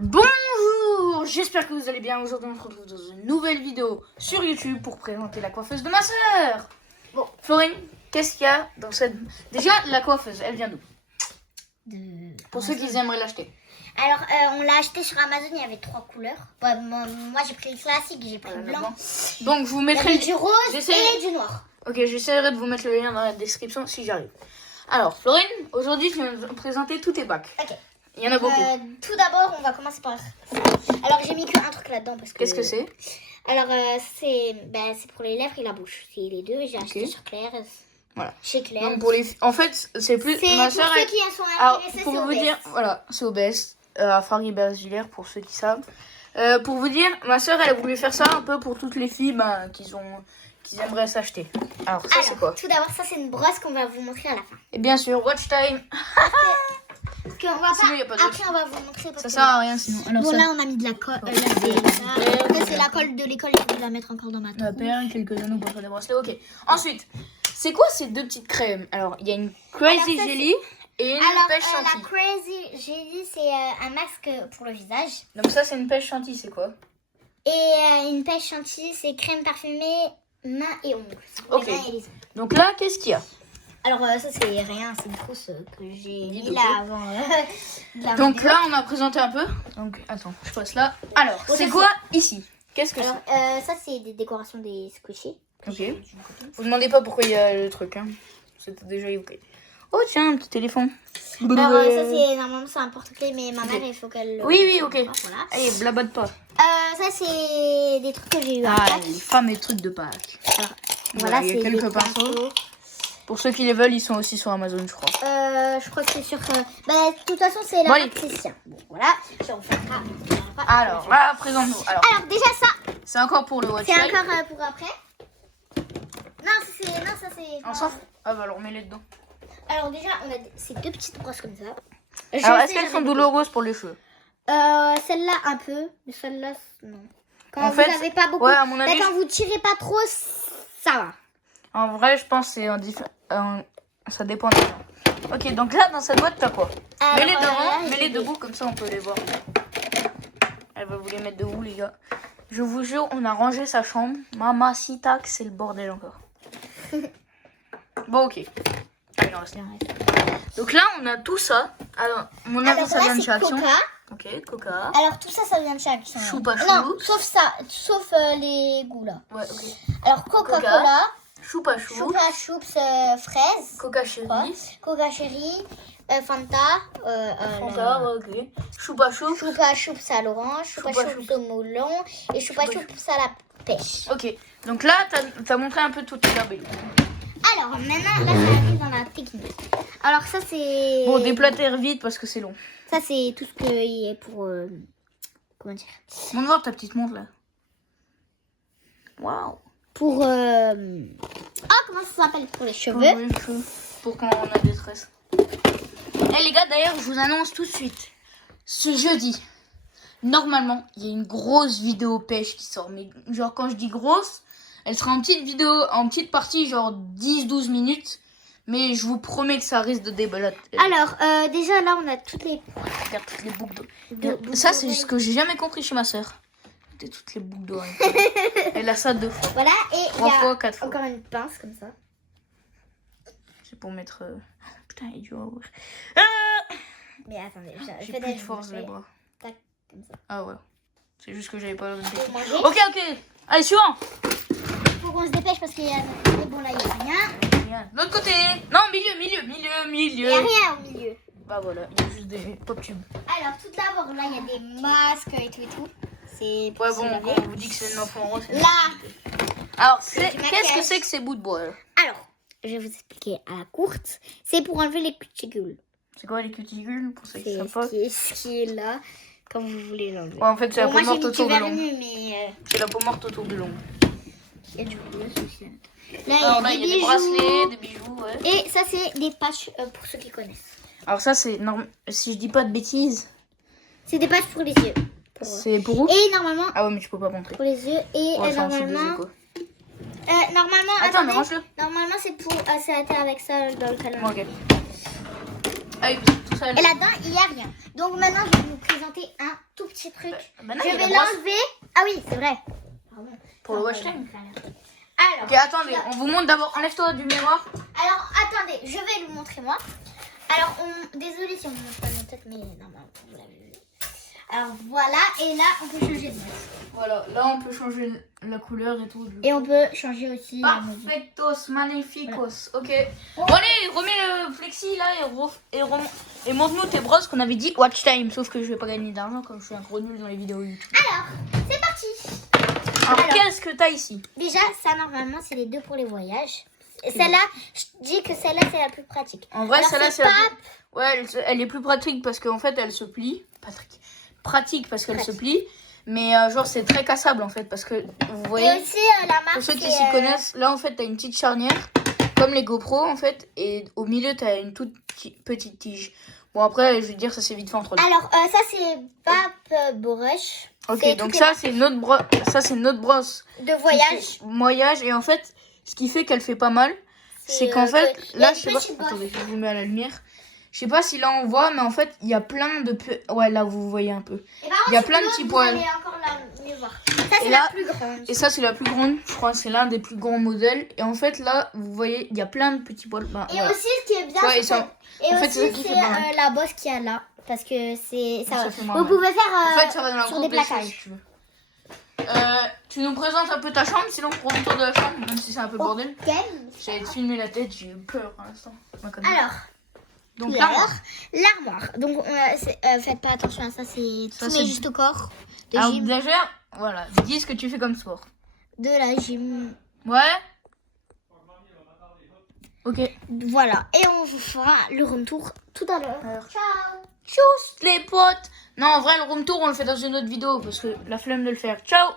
Bonjour, j'espère que vous allez bien. Aujourd'hui on se retrouve dans une nouvelle vidéo sur YouTube pour présenter la coiffeuse de ma soeur. Bon, Florine, qu'est-ce qu'il y a dans cette... Déjà, la coiffeuse, elle vient d'où? Pour ceux qui aimeraient l'acheter. Alors, on l'a acheté sur Amazon, il y avait 3 couleurs. Bon, moi j'ai pris le classique, j'ai pris le blanc. Donc je vous Il y mettrai avait du rose et du noir. Ok, j'essaierai de vous mettre le lien dans la description si j'arrive. Alors, Florine, aujourd'hui je viens de présenter tous tes bacs. Ok. Il y en a beaucoup. Tout d'abord, on va commencer par ça. Alors, j'ai mis qu'un truc là-dedans parce que... Qu'est-ce que c'est? Alors, c'est pour les lèvres et la bouche. C'est les deux, j'ai acheté sur Claire. Voilà. Chez Claire. Donc pour les... En fait, c'est plus... C'est ma pour soeur, ceux elle... qui en sont Alors, intéressés, pour c'est vous OBS. dire, voilà, c'est OBS, à Fargues-Bergillers, pour ceux qui savent. Pour vous dire, ma soeur, elle a voulu faire ça un peu pour toutes les filles qui aimeraient s'acheter. Alors, ça, c'est quoi? Tout d'abord, ça, c'est une brosse qu'on va vous montrer à la fin. Et bien sûr, watch time. Parce qu'on va Sinon, y a pas d'autre. Après, on va vous montrer. Ça sert à rien sinon. Alors, Bon, ça... là, on a mis de la colle. C'est la colle de l'école, il faut la mettre encore dans ma On a trousse. perdu quelques anneaux pour faire des bracelets. Ok. Ensuite, c'est quoi ces deux petites crèmes? Alors, il y a une Crazy Jelly et une pêche la chantilly. Crazy Jelly, c'est un masque pour le visage. Donc ça, c'est une pêche chantilly, c'est quoi? Et une pêche chantilly, c'est crème parfumée, mains et ongles. Ok. Les mains et les ongles. Donc là, qu'est-ce qu'il y a? Alors ça, c'est rien, c'est une trousse que j'ai mis là avant. Donc là, on a présenté un peu. Donc, attends, je passe là. Alors, c'est quoi ici? Qu'est-ce que c'est? Ça, c'est des décorations des squishies. Ok. Vous demandez pas pourquoi il y a le truc, hein. C'était déjà évoqué. Oh tiens, un petit téléphone. Alors ça, c'est normalement c'est un porte-clés, mais ma mère, il faut qu'elle... Oui, ok. Voilà. Allez, blabade pas. Ça, c'est des trucs que j'ai eu à Pâques. les fameux trucs de Pâques. Voilà, il y a c'est quelques des pinceaux. Pour ceux qui les veulent, ils sont aussi sur Amazon, je crois. Je crois que c'est sur... de toute façon, c'est la marque Christian. Bon, voilà. Je refais Alors, là, présente-nous. Alors, déjà ça, c'est encore pour le watch c'est time. encore pour après. Non, ça c'est... On s'en fout. Ah bah alors, mets-les dedans. Alors déjà, on a ces deux petites brosses comme ça. Alors, est-ce qu'elles sont douloureuses pour les cheveux? Celle-là un peu, mais celle-là non. Quand En vous fait, n'avez pas beaucoup, ouais, à mon avis, quand vous tirez pas trop, ça va. En vrai, je pense que c'est ça dépend des gens. Ok, donc là, dans cette boîte, t'as quoi? Mets-les devant, mets-les debout, comme ça on peut les voir. Elle va vous les mettre debout, les gars. Je vous jure, on a rangé sa chambre. Mamacita, que c'est le bordel encore. Bon, ok. Allez, on reste. Donc là, on a tout ça. Alors, mon avis, ça vient de chez Action. Coca. Ok, Coca. Alors tout ça, ça vient de chez Action. Choupa Non, choups. sauf ça, sauf les goûts là. Ouais, ok. Alors Coca-Cola, Choupa choups. Choupa Choups fraise, Coca chérie. Coca Cherry, Fanta, Fanta, ok. Choupa choups. Choupa Choups à l'orange, Choupa Choups au melon et Choupa Choups à la pêche. Ok, donc là, t'as montré un peu toutes les herbes. Alors maintenant, là ça arrive dans la technique. Alors ça c'est... Bon, déplater vite parce que c'est long. Ça c'est tout ce qu'il y a pour... comment dire? On va voir ta petite montre là. Waouh. Pour... comment ça s'appelle? Pour les cheveux. Pour quand on a des tresses. Eh les gars, d'ailleurs, je vous annonce tout de suite. Ce jeudi, normalement, il y a une grosse vidéo pêche qui sort. Mais genre, quand je dis grosse, elle sera en petite vidéo, en petite partie, genre 10-12 minutes. Mais je vous promets que ça risque de déballer. Alors, déjà là, on a toutes les... Regarde toutes les boucles d'eau. Ça, c'est ce que j'ai jamais compris chez ma soeur. Toutes les boucles d'oreilles. Elle a ça 2 fois. Voilà, et 3 fois, 4 fois. encore une pince comme ça. C'est pour mettre... Putain, il est dur à ouvrir. Mais attendez, J'ai plus de force dans les bras. Tac, comme ça. Ah ouais. C'est juste que j'avais pas le Pour manger. Ok. Allez, suivant. Faut qu'on se dépêche parce qu'il y a... Bon, là, il n'y a rien. L'autre côté. Non, milieu. Il n'y a rien au milieu. Bah voilà, il y a juste des pop tubes. Alors, tout d'abord, là, il y a des masques et tout et tout. C'est pour Ouais, se bon, laver. quand on vous dit que c'est le 9 euros, c'est... Là. Alors, du qu'est-ce maquillage. que c'est que ces bouts de bois? Alors, je vais vous expliquer à la courte. C'est pour enlever les cuticules. C'est quoi les cuticules pour ceux qui C'est savent pas? ce qui est là, quand vous voulez l'enlever. Ouais, en fait, c'est la Bon, peau moi, morte j'ai mis autour du de l'ongle. vernis, mais... C'est la peau morte autour de l'ongle. Il y a du rose aussi. Là, Alors là, il il y a des bracelets, des bijoux, ouais. Et ça, c'est des patchs pour ceux qui connaissent. Alors ça, c'est... Si je dis pas de bêtises, C'est des patchs pour les yeux. c'est pour où? Et normalement, Ah ouais, mais tu peux pas montrer. pour les yeux. Et Ouais, c'est en dessous des normalement... échos. Normalement, Attends, mais attendez. range-le. Normalement, c'est pour... c'est avec ça dans le calendrier. Ok. Ah oui, tout ça... Et là-dedans, il n'y a rien. Donc maintenant, je vais vous présenter un tout petit truc. Bah non, Je il y a vais la brosse l'enlever. Ah oui, c'est vrai. Pardon. pour le watch time. Alors, Ok, attendez, on vous montre d'abord. Enlève-toi du miroir. alors, attendez, je vais vous montrer moi. Alors, désolé si on ne montre pas notre tête, mais normalement, vous l'avez vu. Alors, voilà, et là, on peut changer de mode. Voilà, là on peut changer la couleur et tout. Et on peut changer aussi la musique. Perfectos, magnificos. Ok. Bon, allez, remets le flexi là et montre-nous tes brosses qu'on avait dit watch time. Sauf que je vais pas gagner d'argent comme je suis un gros nul dans les vidéos YouTube. Alors, c'est parti. Alors, qu'est-ce que t'as ici? Déjà, ça, normalement, c'est les deux pour les voyages. Et celle-là, je dis que celle-là, c'est la plus pratique. En vrai, Alors, celle-là, c'est c'est pas... ouais, elle est plus pratique parce qu'en fait, elle se plie. Pratique parce qu'elle se plie. Mais genre, c'est très cassable en fait. Parce que vous voyez, Et aussi, la marque, pour ceux qui c'est, s'y connaissent, là en fait, t'as une petite charnière comme les GoPro en fait. Et au milieu, t'as une toute petite tige. Bon, après, je veux dire, ça c'est vite fait entre deux. Alors, ça, c'est Vape Brush. Ok, C'est donc toutes ça, c'est notre brosse. Ça, c'est notre brosse. les de voyage. Voyage. Et en fait, ce qui fait qu'elle fait pas mal, c'est qu'en fait, il y a là, une je sais pas. petite bosse. Attendez, je vous mets à la lumière. Je sais pas si là on voit, mais en fait, il y a plein de. Ouais, là, vous voyez un peu. Et par contre, Il y a sur plein de l'autre, petits vous poils. allez encore la mieux voir. Ça, c'est Et la là- plus grande. Et ça, c'est la plus grande. Je crois que c'est l'un des plus grands modèles. Et en fait, là, vous voyez, il y a plein de petits poils. Ben, Et voilà. aussi, ce qui est bien, Ouais, et c'est ça- que- et en fait, aussi, c'est ça qui fait pas mal. la bosse qu'il y a là. Parce que c'est ça. Ça fait moins Vous mal. pouvez faire En fait, ça va dans la sur des coupe et ça, placages. si tu veux. Tu nous présentes un peu ta chambre, sinon on prend le tour de la chambre, même si c'est un peu le bordel. Ok. J'allais te filmer la tête, j'ai eu peur à l'instant. Ma connerie. Alors, donc tout là, d'abord, l'armoire. Donc, faites pas attention à ça, c'est Ça, tout c'est- met juste au corps. De alors gym. déjà, voilà, dis ce que tu fais comme sport. De la gym. Ouais. Ok. Voilà. Et on vous fera le room tour tout à l'heure. Alors. Ciao. Tchuss les potes. Non, en vrai, le room tour, on le fait dans une autre vidéo parce que la flemme de le faire. Ciao.